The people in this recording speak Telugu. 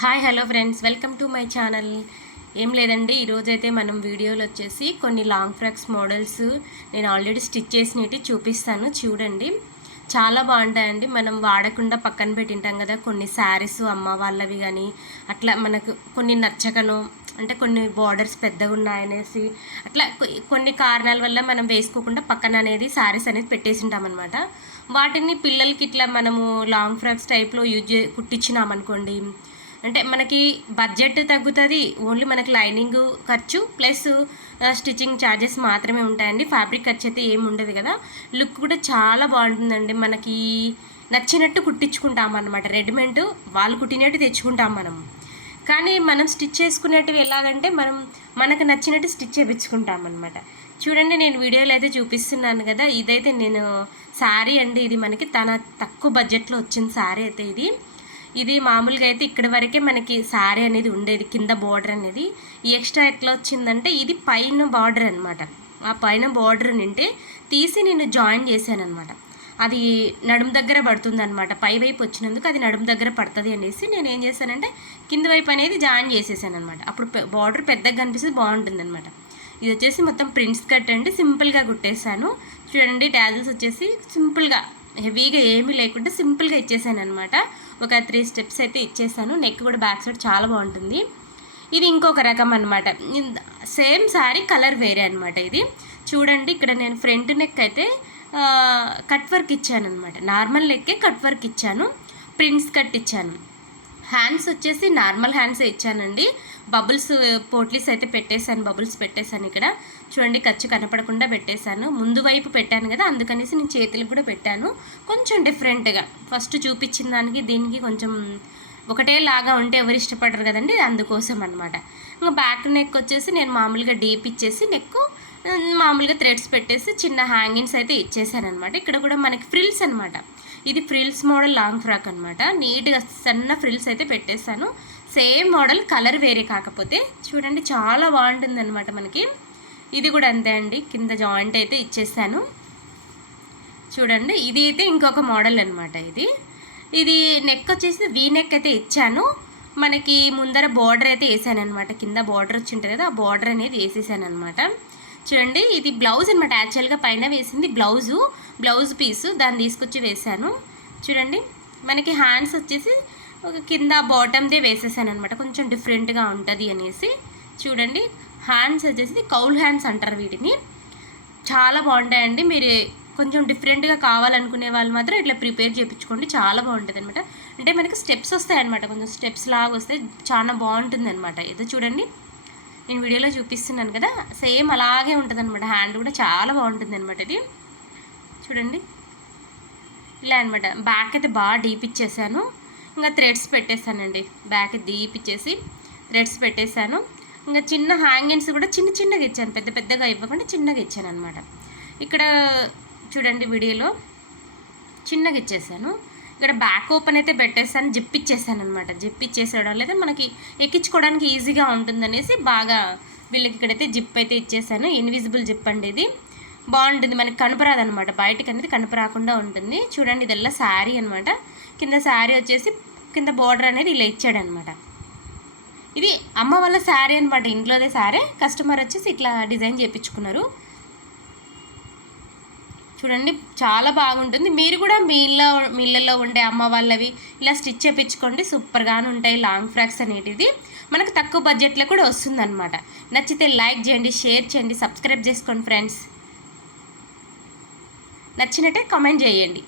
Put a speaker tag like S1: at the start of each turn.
S1: Hi hello friends. Welcome to my channel. ఏం లేదండి ఈరోజైతే మనం వీడియోలు వచ్చేసి కొన్ని లాంగ్ ఫ్రాక్స్ మోడల్స్ నేను ఆల్రెడీ స్టిచ్ చేసినవి చూపిస్తాను చూడండి. చాలా బాగుంటాయండి. మనం వాడకుండా పక్కన పెట్టింటాం కదా కొన్ని శారీస్ అమ్మ వాళ్ళవి కానీ అట్లా మనకు కొన్ని నచ్చకను అంటే కొన్ని బార్డర్స్ పెద్దగా ఉన్నాయనేసి అట్లా కొన్ని కారణాల వల్ల మనం వేసుకోకుండా పక్కన అనేది శారీస్ అనేది పెట్టేసి ఉంటామన్నమాట వాటిని పిల్లలకి ఇట్లా మనము లాంగ్ ఫ్రాక్స్ టైప్లో యూజ్ చే కుట్టించినామనుకోండి అంటే మనకి బడ్జెట్ తగ్గుతుంది ఓన్లీ మనకి లైనింగ్ ఖర్చు ప్లస్ స్టిచ్చింగ్ ఛార్జెస్ మాత్రమే ఉంటాయండి. ఫ్యాబ్రిక్ ఖర్చు అయితే ఏమి ఉండదు కదా. లుక్ కూడా చాలా బాగుంటుందండి. మనకి నచ్చినట్టు కుట్టించుకుంటాం అనమాట రెడీమేడ్ వాళ్ళు కుట్టినట్టు తెచ్చుకుంటాం మనం. కానీ మనం స్టిచ్ చేసుకునేటివి ఎలాగంటే మనం మనకు నచ్చినట్టు స్టిచ్ చేయించుకుంటాం అనమాట చూడండి నేను వీడియోలో అయితే చూపిస్తున్నాను కదా. ఇదైతే నేను శారీ అండి. ఇది మనకి తన తక్కువ బడ్జెట్లో వచ్చిన శారీ అయితే ఇది. ఇది మామూలుగా అయితే ఇక్కడ వరకే మనకి శారీ అనేది ఉండేది కింద బార్డర్ అనేది. ఈ ఎక్స్ట్రా ఎట్లా వచ్చిందంటే ఇది పైన బార్డర్ అనమాట ఆ పైన బార్డర్ నింటే తీసి నేను జాయిన్ చేశాను అనమాట అది నడుము దగ్గర పడుతుంది అనమాట పై వైపు వచ్చినందుకు అది నడుము దగ్గర పడుతుంది అనేసి నేను ఏం చేశానంటే కింద వైపు అనేది జాయిన్ చేసేసాను అనమాట అప్పుడు బార్డర్ పెద్దగా కనిపిస్తుంది బాగుంటుంది అనమాట ఇది వచ్చేసి మొత్తం ప్రింట్స్ కట్ అండి సింపుల్గా కుట్టేశాను. చూడండి ట్యాజల్స్ వచ్చేసి సింపుల్గా హెవీగా ఏమీ లేకుండా సింపుల్గా ఇచ్చేసాను అనమాట ఒక త్రీ స్టెప్స్ అయితే ఇచ్చేసాను. నెక్ కూడా బ్యాక్ సైడ్ చాలా బాగుంటుంది. ఇది ఇంకొక రకం అనమాట సేమ్ శారీ కలర్ వేరే అనమాట ఇది. చూడండి ఇక్కడ నేను ఫ్రంట్ నెక్ అయితే కట్ వర్క్ ఇచ్చాను అనమాట నార్మల్ నెక్కే కట్ వర్క్ ఇచ్చాను. ప్రింట్స్ కట్ ఇచ్చాను. హ్యాండ్స్ వచ్చేసి నార్మల్ హ్యాండ్సే ఇచ్చానండి. బబుల్స్ పోట్లీస్ అయితే పెట్టేశాను బబుల్స్ పెట్టేశాను ఇక్కడ. చూడండి ఖర్చు కనపడకుండా పెట్టేశాను. ముందు వైపు పెట్టాను కదా అందుకనేసి నేను చేతులు కూడా పెట్టాను. కొంచెం డిఫరెంట్గా ఫస్ట్ చూపించిన దానికి దీనికి కొంచెం ఒకటే లాగా ఉంటే ఎవరు ఇష్టపడరు కదండి అందుకోసం అనమాట ఇంకా బ్యాక్ నెక్ వచ్చేసి నేను మామూలుగా డీప్ ఇచ్చేసి నెక్ మామూలుగా థ్రెడ్స్ పెట్టేసి చిన్న హ్యాంగింగ్స్ అయితే ఇచ్చేసాను అనమాట ఇక్కడ కూడా మనకి ఫ్రిల్స్ అనమాట ఇది ఫ్రిల్స్ మోడల్ లాంగ్ ఫ్రాక్ అనమాట నీట్గా సన్న ఫ్రిల్స్ అయితే పెట్టేశాను. సేమ్ మోడల్ కలర్ వేరే కాకపోతే చూడండి చాలా బాగుంటుంది అనమాట మనకి. ఇది కూడా అంతే అండి. కింద జాయింట్ అయితే ఇచ్చేసాను. చూడండి ఇది అయితే ఇంకొక మోడల్ అనమాట ఇది. ఇది నెక్ వచ్చేసి వీ నెక్ అయితే ఇచ్చాను. మనకి ముందర బార్డర్ అయితే వేసాను అనమాట కింద బార్డర్ వచ్చి ఉంటుంది కదా ఆ బార్డర్ అనేది వేసేసాను అనమాట చూడండి ఇది బ్లౌజ్ అనమాట యాక్చువల్గా పైన వేసింది బ్లౌజు బ్లౌజ్ పీసు దాన్ని తీసుకొచ్చి వేసాను చూడండి మనకి హ్యాండ్స్ వచ్చేసి ఒక కింద బాటమ్దే వేసేసాను అనమాట కొంచెం డిఫరెంట్గా ఉంటుంది అనేసి. చూడండి హ్యాండ్స్ వచ్చేసి కౌల్ హ్యాండ్స్ అంటారు వీటిని. చాలా బాగుంటాయండి. మీరు కొంచెం డిఫరెంట్గా కావాలనుకునే వాళ్ళు మాత్రం ఇట్లా ప్రిపేర్ చేయించుకోండి చాలా బాగుంటుంది అనమాట అంటే మనకి స్టెప్స్ వస్తాయి అనమాట కొంచెం స్టెప్స్ లాగా వస్తే చాలా బాగుంటుంది అనమాట ఏదో చూడండి. నేను వీడియోలో చూపిస్తున్నాను కదా. సేమ్ అలాగే ఉంటుంది అనమాట హ్యాండ్ కూడా చాలా బాగుంటుంది అనమాట ఇది. చూడండి. ఇలా అనమాట బ్యాక్ అయితే బాగా డీప్ ఇచ్చేసాను. ఇంకా థ్రెడ్స్ పెట్టేశానండి బ్యాక్ డీప్ ఇచ్చేసి థ్రెడ్స్ పెట్టేశాను ఇంకా చిన్న హ్యాంగింగ్స్ కూడా చిన్న చిన్నగా ఇచ్చాను. పెద్ద పెద్దగా ఇవ్వకుండా చిన్నగా ఇచ్చాను అనమాట ఇక్కడ చూడండి వీడియోలో చిన్నగా ఇచ్చేసాను. ఇక్కడ బ్యాక్ ఓపెన్ అయితే పెట్టేసాను జిప్పిచ్చేసాను అనమాట జిప్ లేదా మనకి ఎక్కించుకోవడానికి ఈజీగా ఉంటుందనేసి బాగా వీళ్ళకి ఇక్కడైతే జిప్ అయితే ఇచ్చేసాను ఇన్విజిబుల్ జిప్ అండి ఇది. బాగుంటుంది మనకి కనపరాదు అనమాట బయటకు అనేది కనపరాకుండా ఉంటుంది. చూడండి ఇదల్లా శారీ అనమాట కింద శారీ వచ్చేసి కింద బార్డర్ అనేది ఇలా ఇచ్చాడనమాట ఇది అమ్మ వాళ్ళ శారీ అనమాట ఇంట్లోదే శారీ. కస్టమర్ వచ్చేసి ఇట్లా డిజైన్ చేయించుకున్నారు చూడండి చాలా బాగుంటుంది. మీరు కూడా మీ ఇళ్ళ మీ ఇళ్ళల్లో ఉండే అమ్మ వాళ్ళవి ఇలా స్టిచ్ చేయించుకోండి సూపర్గానే ఉంటాయి లాంగ్ ఫ్రాక్స్ అనేటిది మనకు తక్కువ బడ్జెట్లో కూడా వస్తుందన్నమాట. నచ్చితే లైక్ చేయండి షేర్ చేయండి సబ్స్క్రైబ్ చేసుకోండి ఫ్రెండ్స్. నచ్చినట్టే కామెంట్ చేయండి.